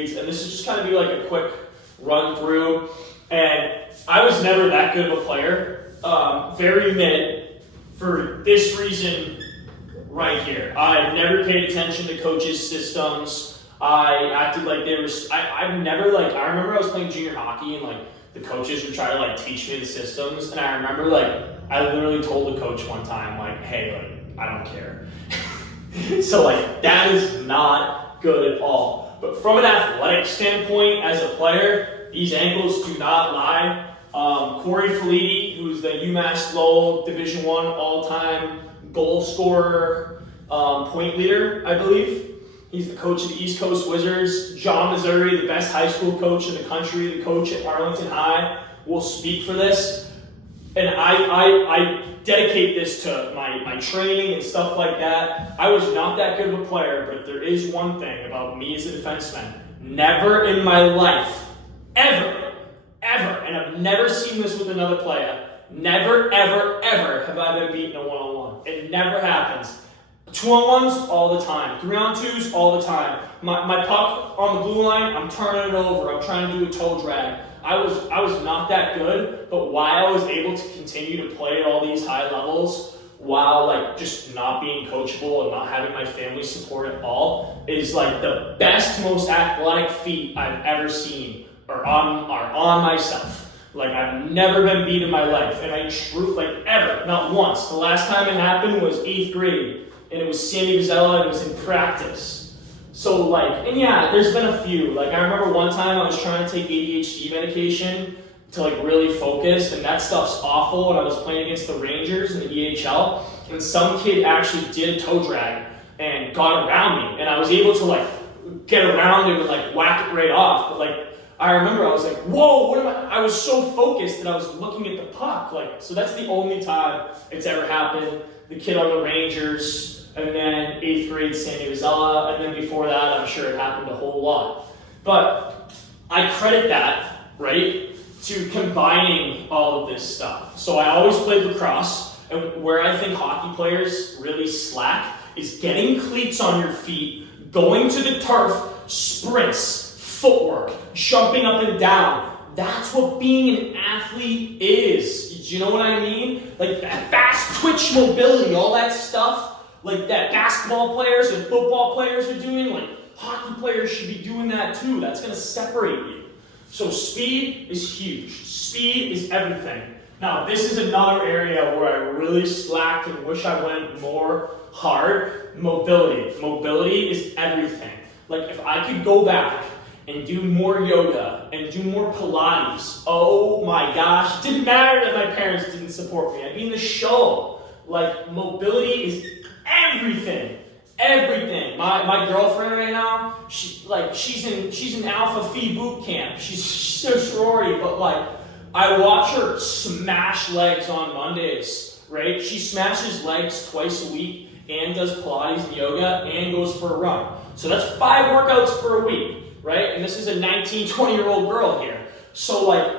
and this is just kind of be like a quick run through. And I was never that good of a player, very mid, for this reason right here. I never paid attention to coaches' systems. I acted like they were. I've never like. I remember I was playing junior hockey and like the coaches would try to like teach me the systems, and I remember like I literally told the coach one time like, "Hey, like I don't care." So like that is not good at all. But from an athletic standpoint, as a player, these ankles do not lie. Corey Felitti, who's the UMass Lowell Division I all-time goal scorer, point leader, I believe. He's the coach of the East Coast Wizards. John Missouri, the best high school coach in the country, the coach at Arlington High, will speak for this. And I dedicate this to my training and stuff like that. I was not that good of a player, but there is one thing about me as a defenseman. Never in my life, ever, and I've never seen this with another player, never, ever have I been beaten a one-on-one. It never happens. 2-on-1s all the time. 3-on-2s all the time. My puck on the blue line, I'm turning it over. I'm trying to do a toe drag. I was not that good, but why I was able to continue to play at all these high levels while like just not being coachable and not having my family support at all is like the best, most athletic feat I've ever seen are on myself. Like I've never been beat in my life, and I like ever, not once. The last time it happened was 8th grade, and it was Sammy Vizella, and it was in practice. So like, and yeah, there's been a few. Like I remember one time I was trying to take ADHD medication to like really focus, and that stuff's awful. And I was playing against the Rangers in the EHL, and some kid actually did a toe drag and got around me, and I was able to like get around him and like whack it right off. But like I remember I was like, whoa, what am I was so focused that I was looking at the puck. Like, so that's the only time it's ever happened. The kid on the Rangers, and then 8th grade Sammy Vizella, and then before that, I'm sure it happened a whole lot. But I credit that, right, to combining all of this stuff. So I always played lacrosse, and where I think hockey players really slack is getting cleats on your feet, going to the turf, sprints, footwork, jumping up and down. That's what being an athlete is. Do you know what I mean? Like that fast twitch mobility, all that stuff. Like that basketball players and football players are doing, like hockey players should be doing that too. That's going to separate you. So speed is huge. Speed is everything. Now, this is another area where I really slacked and wish I went more hard. Mobility. Mobility is everything. Like if I could go back and do more yoga and do more Pilates, oh my gosh, it didn't matter that my parents didn't support me. I'd be in the show. Like mobility is everything. My girlfriend right now, she's in Alpha Phi boot camp. She's a sorority, but like I watch her smash legs on Mondays, right? She smashes legs twice a week and does Pilates and yoga and goes for a run. So that's 5 workouts for a week, right? And this is a 19, 20-year-old girl here. So like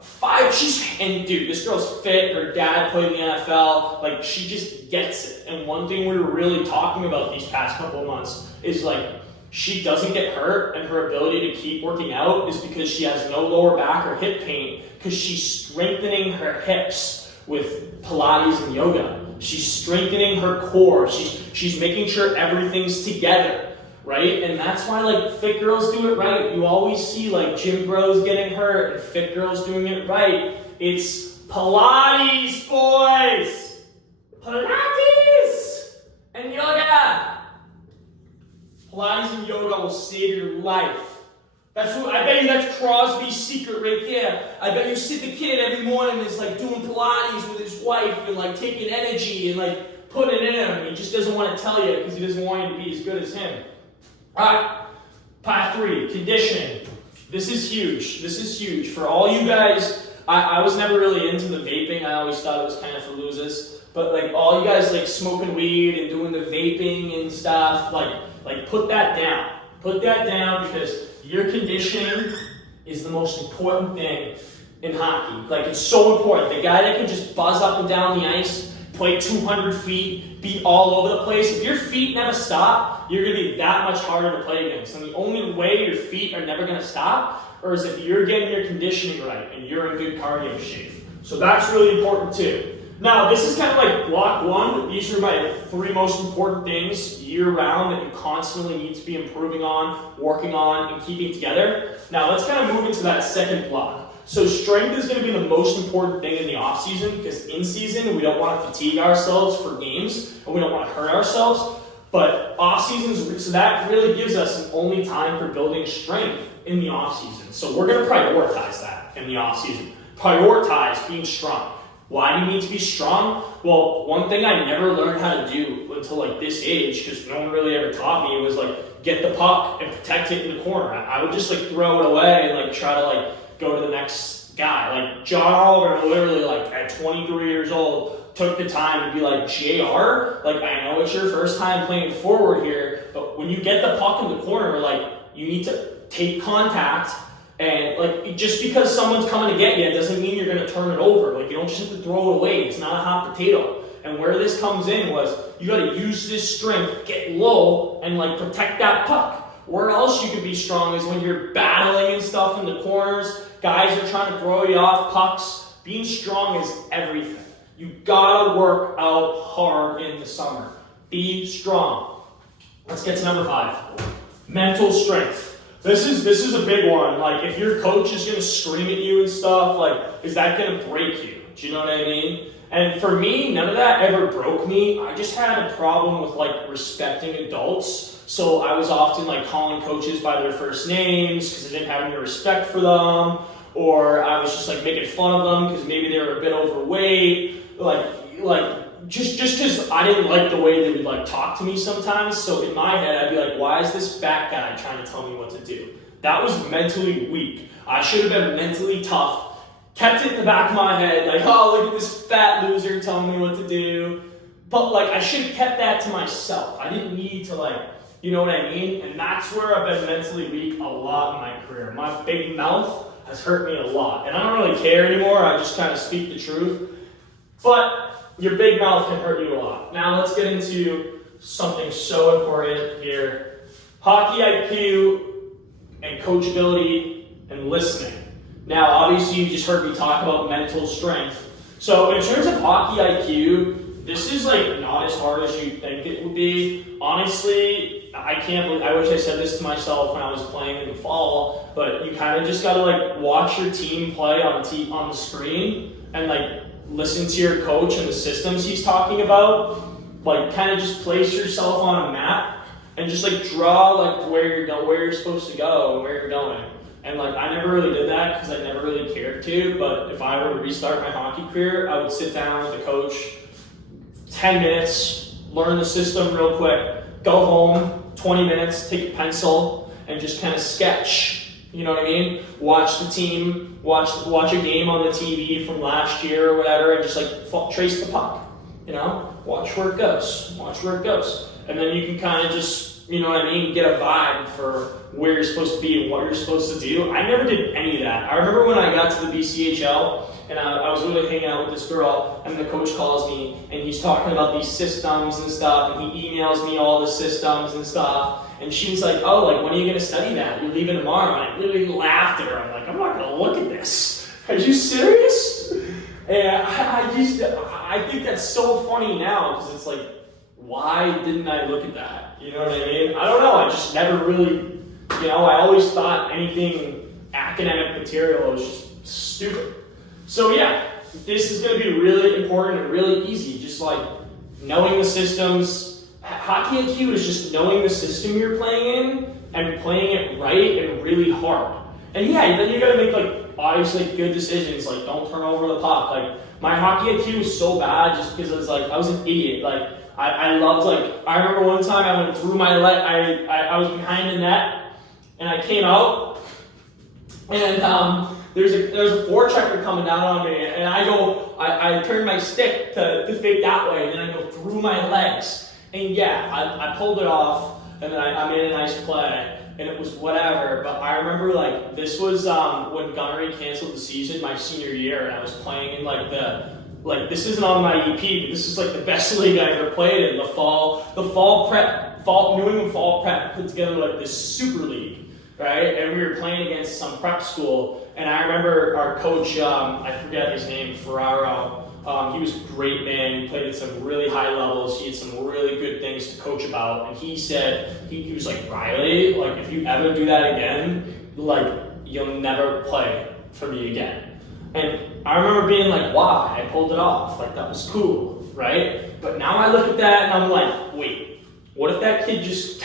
5, and dude, this girl's fit, her dad played in the NFL, like she just gets it. And one thing we were really talking about these past couple of months is like, she doesn't get hurt, and her ability to keep working out is because she has no lower back or hip pain, because she's strengthening her hips with Pilates and yoga. She's strengthening her core, she's making sure everything's together. Right? And that's why like fit girls do it right. You always see like gym bros getting hurt and fit girls doing it right. It's Pilates, boys! Pilates! And yoga! Pilates and yoga will save your life. I bet you that's Crosby's secret right there. I bet you see the kid every morning is like doing Pilates with his wife and like taking energy and like putting it in him. He just doesn't want to tell you because he doesn't want you to be as good as him. Alright, part 3, conditioning. This is huge. For all you guys, I was never really into the vaping. I always thought it was kind of for losers. But like all you guys like smoking weed and doing the vaping and stuff, like put that down. Put that down because your conditioning is the most important thing in hockey. Like it's so important. The guy that can just buzz up and down the ice play 200 feet, be all over the place. If your feet never stop, you're going to be that much harder to play against. And the only way your feet are never going to stop is if you're getting your conditioning right and you're in good cardio shape. So that's really important too. Now, this is kind of like block one. These are my 3 most important things year-round that you constantly need to be improving on, working on, and keeping together. Now, let's kind of move into that second block. So strength is going to be the most important thing in the off-season, because in season, we don't want to fatigue ourselves for games, and we don't want to hurt ourselves. But off-season, so that really gives us an only time for building strength in the off-season. So we're going to prioritize that in the off-season. Prioritize being strong. Why do you need to be strong? Well, one thing I never learned how to do until like this age, because no one really ever taught me, was like get the puck and protect it in the corner. I would just like throw it away and like try to like go to the next guy. Like John Oliver literally like at 23 years old took the time to be like, JR, like I know it's your first time playing forward here, but when you get the puck in the corner, like you need to take contact. And like just because someone's coming to get you, it doesn't mean you're going to turn it over. Like you don't just have to throw it away. It's not a hot potato. And where this comes in was you got to use this strength, get low, and like protect that puck. Where else you could be strong is when you're battling and stuff in the corners. Guys are trying to throw you off pucks. Being strong is everything. You gotta work out hard in the summer. Be strong. Let's get to number 5. Mental strength. This is a big one. Like, if your coach is going to scream at you and stuff, like, is that going to break you? Do you know what I mean? And for me, none of that ever broke me. I just had a problem with, like, respecting adults. So I was often, like, calling coaches by their first names because I didn't have any respect for them. Or I was just, like, making fun of them because maybe they were a bit overweight. Just because I didn't like the way they would like talk to me sometimes. So in my head, I'd be like, why is this fat guy trying to tell me what to do? That was mentally weak. I should have been mentally tough. Kept it in the back of my head, like, oh, look at this fat loser telling me what to do. But like, I should have kept that to myself. I didn't need to like, you know what I mean? And that's where I've been mentally weak a lot in my career. My big mouth has hurt me a lot. And I don't really care anymore. I just kind of speak the truth. But your big mouth can hurt you a lot. Now let's get into something so important here. Hockey IQ and coachability and listening. Now, obviously, you just heard me talk about mental strength. So in terms of hockey IQ, this is like not as hard as you think it would be. Honestly, I wish I said this to myself when I was playing in the fall, but you kind of just gotta like watch your team play on the screen and like listen to your coach and the systems he's talking about. Like kind of just place yourself on a map and just like draw like where you're supposed to go and where you're going. And like I never really did that because I never really cared to, but if I were to restart my hockey career, I would sit down with the coach, 10 minutes, learn the system real quick, go home, 20 minutes, take a pencil, and just kind of sketch. You know what I mean? Watch the team, watch a game on the TV from last year or whatever, and just like trace the puck. You know, watch where it goes, and then you can kind of just, you know what I mean, get a vibe for where you're supposed to be and what you're supposed to do. I never did any of that. I remember when I got to the BCHL and I was really hanging out with this girl, and the coach calls me and he's talking about these systems and stuff, and he emails me all the systems and stuff. And she was like, oh, like, when are you going to study that? You're leaving tomorrow. And I literally laughed at her. I'm like, I'm not going to look at this. Are you serious? And I think that's so funny now because it's like, why didn't I look at that? You know what I mean? I don't know. I just never really, I always thought anything academic material was just stupid. So yeah, this is going to be really important and really easy. Just like knowing the systems. Hockey IQ is just knowing the system you're playing in and playing it right and really hard. And yeah, then you gotta make like obviously good decisions, like don't turn over the puck. Like my hockey IQ was so bad just because I was an idiot. Like I loved I remember one time I went through my leg, I was behind the net and I came out and there's a forechecker coming down on me and I turn my stick to fake that way and then I go through my legs. And yeah, I pulled it off, and then I made a nice play, and it was whatever. But I remember, this was when Gunnery canceled the season my senior year, and I was playing in, like this isn't on my EP, but this is like the best league I ever played in. The fall New England Fall Prep put together like this super league, right? And we were playing against some prep school, and I remember our coach, I forget his name, Ferraro. He was a great man. He played at some really high levels. He had some really good things to coach about. And he said, he was like, Riley, like if you ever do that again, like you'll never play for me again. And I remember being like, wow, I pulled it off. Like that was cool, right? But now I look at that and I'm like, wait, what if that kid just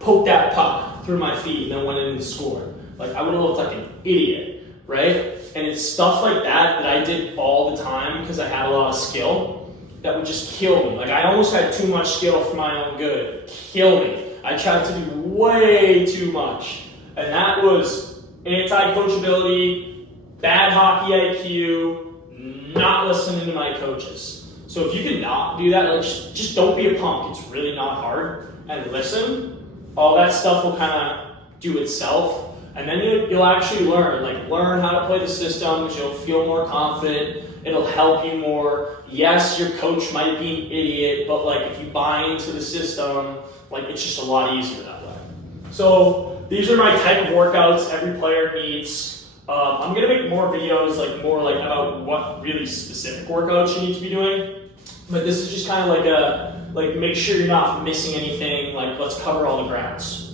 poked that puck through my feet and then went in and scored? Like I would have looked like an idiot, right? And it's stuff like that I did all the time because I had a lot of skill that would just kill me. Like I almost had too much skill for my own good. Kill me. I tried to do way too much. And that was anti-coachability, bad hockey IQ, not listening to my coaches. So if you can not do that, like just don't be a punk. It's really not hard. And listen, all that stuff will kind of do itself. And then you'll actually learn how to play the systems. You'll feel more confident. It'll help you more. Yes, your coach might be an idiot, but like if you buy into the system, like it's just a lot easier that way. So these are my type of workouts every player needs. I'm gonna make more videos, more about what really specific workouts you need to be doing. But this is just kind of like make sure you're not missing anything. Like let's cover all the grounds.